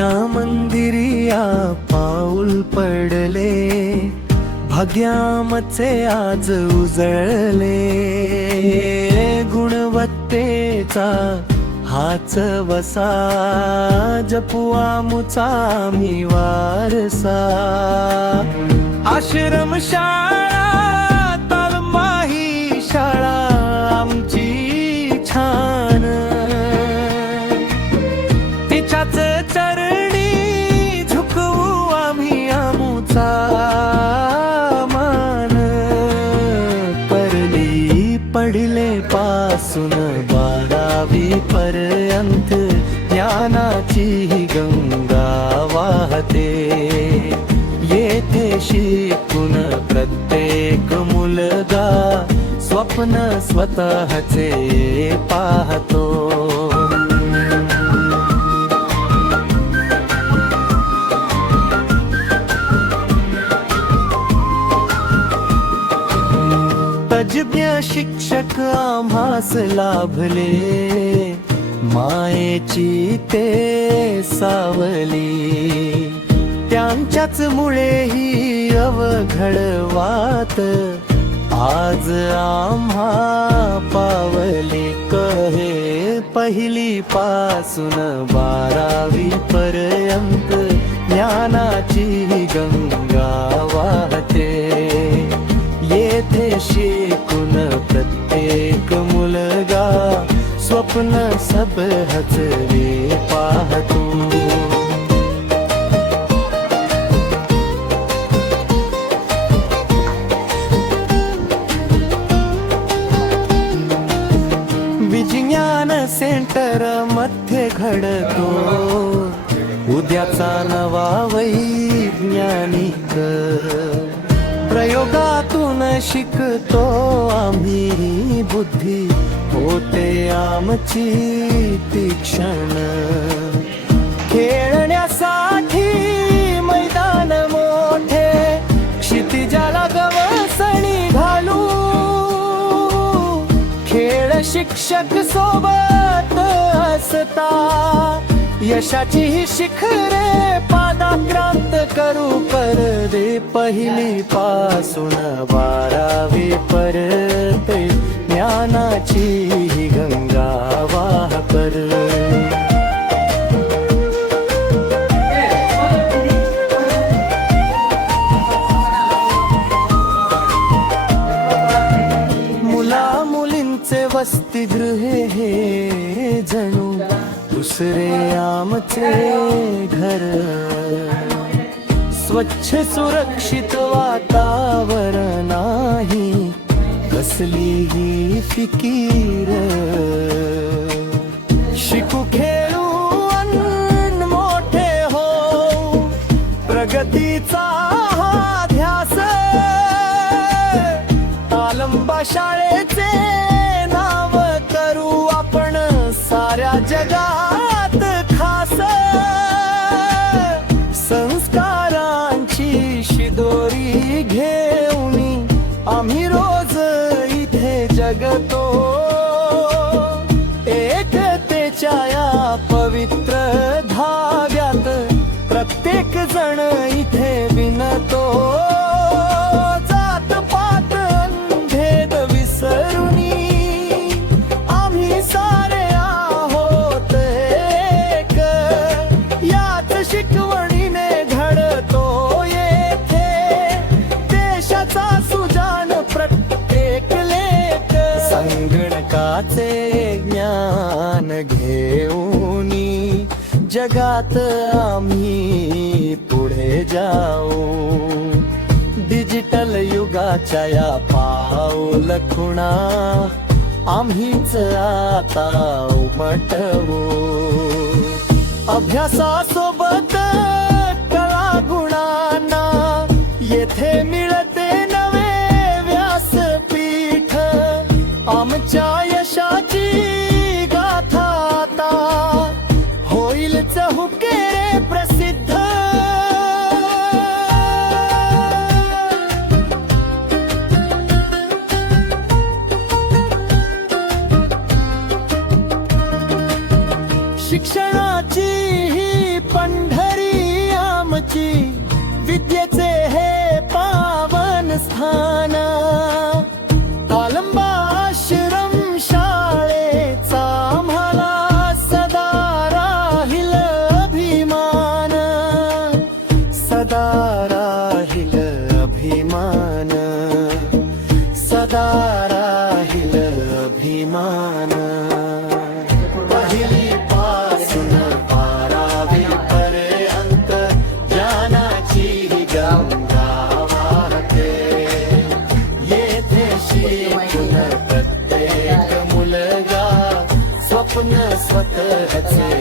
या मंदिरिया पाऊल पडले, भाग्यामचे आज उजळले. गुणवत्तेचा हाच वसा, जपुआ मुचा मी वारसा. आश्रम शाळा तालमा ही शाळा आमची छान. तिच्याच चरणी झुकवू आम्ही आमुचा मान. परली पडले पासून 12वी पर्यंत ज्ञानाची गंगा वाहते. येथे शिकून प्रत्येक मुलगा स्वप्न स्वतःचे पाहतो. तज्ज्ञ शिक्षक आम्हास लाभले, मायेची ते सावली. त्यांच्याच मुळे ही अवघड वात आज आम्हा पावली. कहे पहिली पासून 12वी पर्यंत ज्ञानाची गंगा वाहते. येथे शिकून प्रत्येक मुलगा स्वप्न सबहचे पाहतो. विज्ञान सेंटर मध्ये घडतो उद्याचा नवा वैज्ञानिक. प्रयोगातून शिकतो आम्ही, बुद्धी होते आमची तीक्ष्ण. खेळण्यासाठी मैदान मोठे, क्षितिजाला गवसणी घालू. खेळ शिक्षक सोबत असता, यशाची ही शिखरे पादाक्रांत करू. परदे पहिली पासून 12वी पर्यंत ज्ञानाची ही गंगा वाह कर. मुला मुलींचे वसतिगृहे हे जणू दुसरे आमचे घर. स्वच्छ सुरक्षित वातावरण नाही कसलीही फिकीर. शिकू खेळू अन मोठे हो, प्रगतीचा हा ध्यास. तालंबा शाळेचे नाव करू आपण साऱ्या जगात खास. संस्कारांची शिदोरी घेऊन आम्ही रोज इथे जगतो. एकतेच्या या पवित्र धाग्यात प्रत्येक जण इथे विनतो. जात पात भेद विसरुनी आम्ही सारे आहोत एक. याच शिकवणीने घडतो येथे देशाचा सुजान प्रत्येक लेख. संगणकाचे ज्ञान घेऊन जगात आम्ही पुढे जाऊ. डिजिटल युगाच्या या पाऊल खुणा आम्हीच आता उमटवू. अभ्यासासोबत कला गुणांना येथे मिळते नवे व्यासपीठ. आमच्या यशाची गाथा आता होईल चहुके प्रसिद्ध. शिक्षणाची ही पंढ अभिमान पहिली पासून 12वी पर्यंत ज्ञानाची गंगा वाहते येथे शिकून प्रत्येक मुलगा स्वप्न स्वतःचे